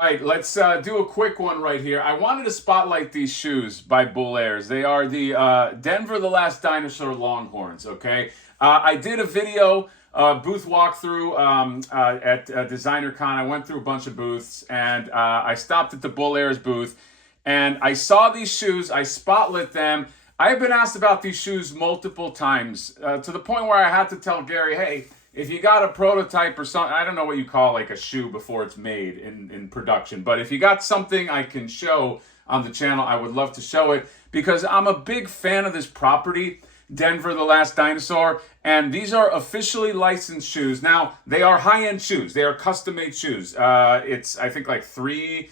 All right, let's do a quick one right here. I wanted to spotlight these shoes by Bull Airs. They are the Denver the Last Dinosaur Longhorns, okay? I did a video, booth walkthrough at Designer Con. I went through a bunch of booths, and I stopped at the Bull Airs booth, and I saw these shoes. I spotlit them. I have been asked about these shoes multiple times, to the point where I had to tell Gary, hey, if you got a prototype or something, I don't know what you call like a shoe before it's made in production, but if you got something I can show on the channel, I would love to show it because I'm a big fan of this property, Denver the Last Dinosaur, and these are officially licensed shoes. Now, they are high-end shoes. They are custom-made shoes. It's, I think, like $300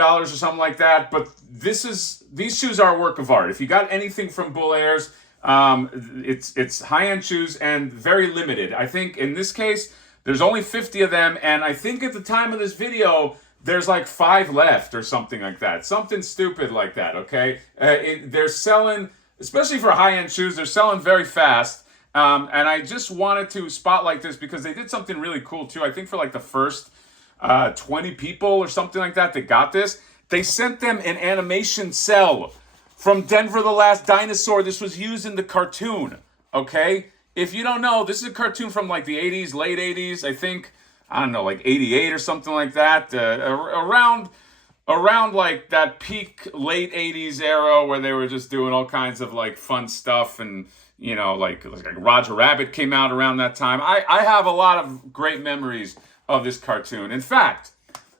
or something like that, but these shoes are a work of art. If you got anything from Bull Airs, it's high-end shoes and very limited. I think in this case, there's only 50 of them, and I think at the time of this video, there's like 5 left or something like that. Something stupid like that, okay? They're selling, especially for high-end shoes, they're selling very fast. And I just wanted to spotlight this because they did something really cool too. I think for like the first 20 people or something like that got this, they sent them an animation cell from Denver the Last Dinosaur. This was used in the cartoon, okay? If you don't know, this is a cartoon from like the 80s, late 80s, I think, I don't know, like 88 or something like that. Around like that peak late 80s era where they were just doing all kinds of like fun stuff, and you know, like Roger Rabbit came out around that time. I have a lot of great memories of this cartoon. In fact,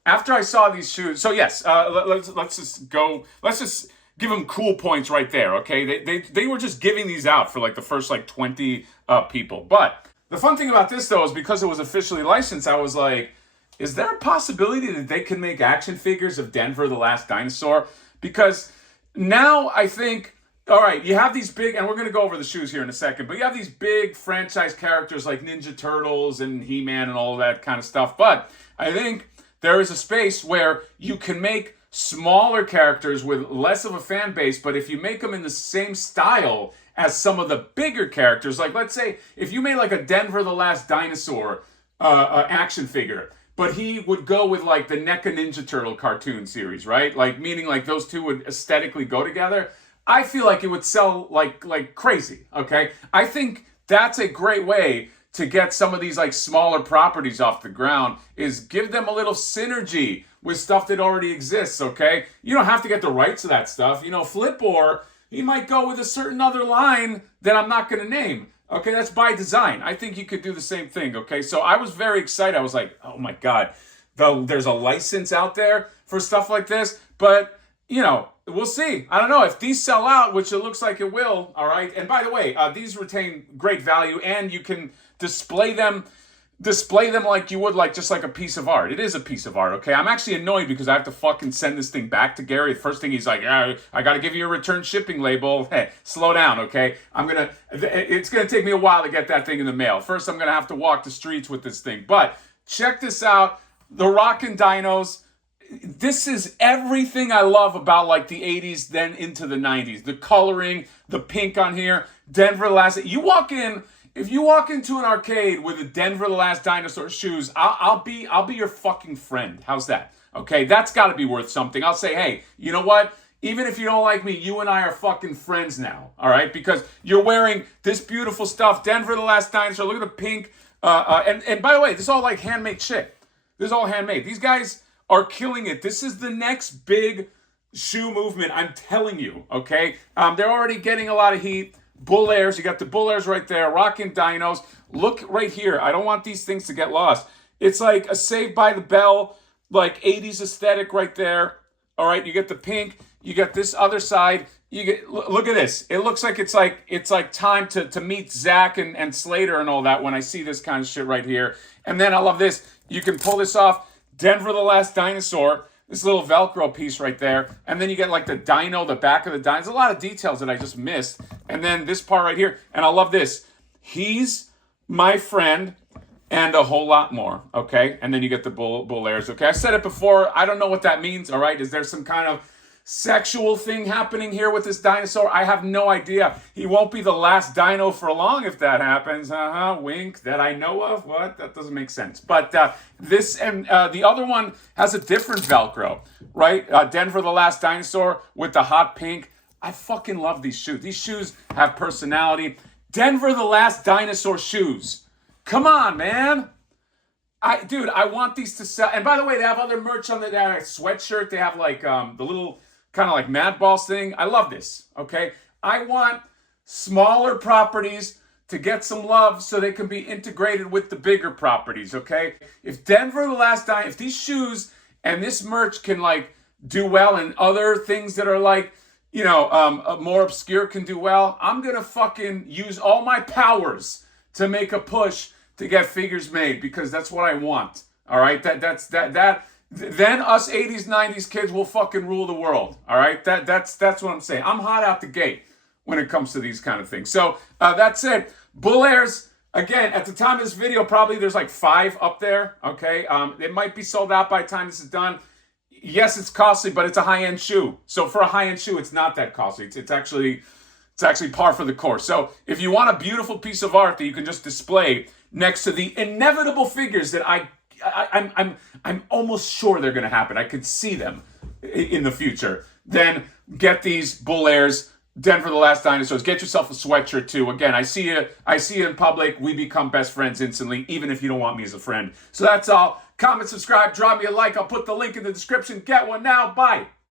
after I saw these shoes, so yes, let's just give them cool points right there, okay? They were just giving these out for like the first like 20 people. But the fun thing about this though is because it was officially licensed, I was like, is there a possibility that they can make action figures of Denver the Last Dinosaur? Because now I think, all right, you have these big, and we're going to go over the shoes here in a second, but you have these big franchise characters like Ninja Turtles and He-Man and all of that kind of stuff. But I think there is a space where you can make smaller characters with less of a fan base, but if you make them in the same style as some of the bigger characters, like let's say if you made like a Denver the Last Dinosaur action figure, but he would go with like the NECA Ninja Turtle cartoon series, right? Like meaning like those two would aesthetically go together. I feel like it would sell like crazy, okay? I think that's a great way to get some of these like smaller properties off the ground, is give them a little synergy with stuff that already exists, okay? You don't have to get the rights to that stuff. You know, Flipboard, he might go with a certain other line that I'm not going to name. Okay, that's by design. I think you could do the same thing, okay? So I was very excited. I was like, oh my God, there's a license out there for stuff like this. But, you know, we'll see. I don't know if these sell out, which it looks like it will, all right? And by the way, these retain great value, and you can display them like you would like just like a piece of art. It is a piece of art, okay? I'm actually annoyed because I have to fucking send this thing back to Gary. The first thing he's like, I got to give you a return shipping label. Hey, slow down, okay? It's going to take me a while to get that thing in the mail. First, I'm going to have to walk the streets with this thing. But check this out. The Rockin' Dinos. This is everything I love about like the 80s, then into the 90s. The coloring, the pink on here, Denver Last. If you walk into an arcade with a Denver the Last Dinosaur shoes, I'll be your fucking friend. How's that? Okay, that's got to be worth something. I'll say, hey, you know what? Even if you don't like me, you and I are fucking friends now. All right, because you're wearing this beautiful stuff, Denver the Last Dinosaur. Look at the pink. And by the way, this is all like handmade shit. This is all handmade. These guys are killing it. This is the next big shoe movement. I'm telling you. Okay, they're already getting a lot of heat. Bull Airs, you got the Bull Airs right there, Rockin' Dinos. Look right here. I don't want these things to get lost. It's like a Saved by the Bell, like 80s aesthetic right there. All right, you get the pink. You get this other side. You get, look at this. It looks like it's like time to meet Zach and Slater and all that when I see this kind of shit right here. And then I love this. You can pull this off. Denver the Last Dinosaur. This little Velcro piece right there. And then you get like the dino, the back of the dino. There's a lot of details that I just missed. And then this part right here. And I love this. He's my friend and a whole lot more. Okay. And then you get the bull airs. Okay. I said it before. I don't know what that means. All right. Is there some kind of sexual thing happening here with this dinosaur? I have no idea. He won't be the last dino for long if that happens. Wink, that I know of. What? That doesn't make sense. But this and the other one has a different Velcro, right? Denver the Last Dinosaur with the hot pink. I fucking love these shoes. These shoes have personality. Denver the Last Dinosaur shoes. Come on, man. Dude, I want these to sell. And by the way, they have other merch on the sweatshirt. They have like the little kind of like Mad Balls thing. I love this, okay? I want smaller properties to get some love so they can be integrated with the bigger properties, okay? If Denver the Last Dinosaur, if these shoes and this merch can like do well and other things that are like, you know, more obscure can do well, I'm gonna fucking use all my powers to make a push to get figures made because that's what I want. All right, then us 80s, 90s kids will fucking rule the world. All right, that's what I'm saying. I'm hot out the gate when it comes to these kind of things. So that's it. Bull Airs, again, at the time of this video, probably there's like 5 up there. Okay, it might be sold out by the time this is done. Yes, it's costly, but it's a high-end shoe. So for a high-end shoe, it's not that costly. It's actually par for the course. So if you want a beautiful piece of art that you can just display next to the inevitable figures that I'm almost sure they're going to happen. I could see them in the future. Then get these Bull Airs, Denver the Last Dinosaurs. Get yourself a sweatshirt too. Again, I see you in public. We become best friends instantly, even if you don't want me as a friend. So that's all. Comment, subscribe, drop me a like. I'll put the link in the description. Get one now. Bye.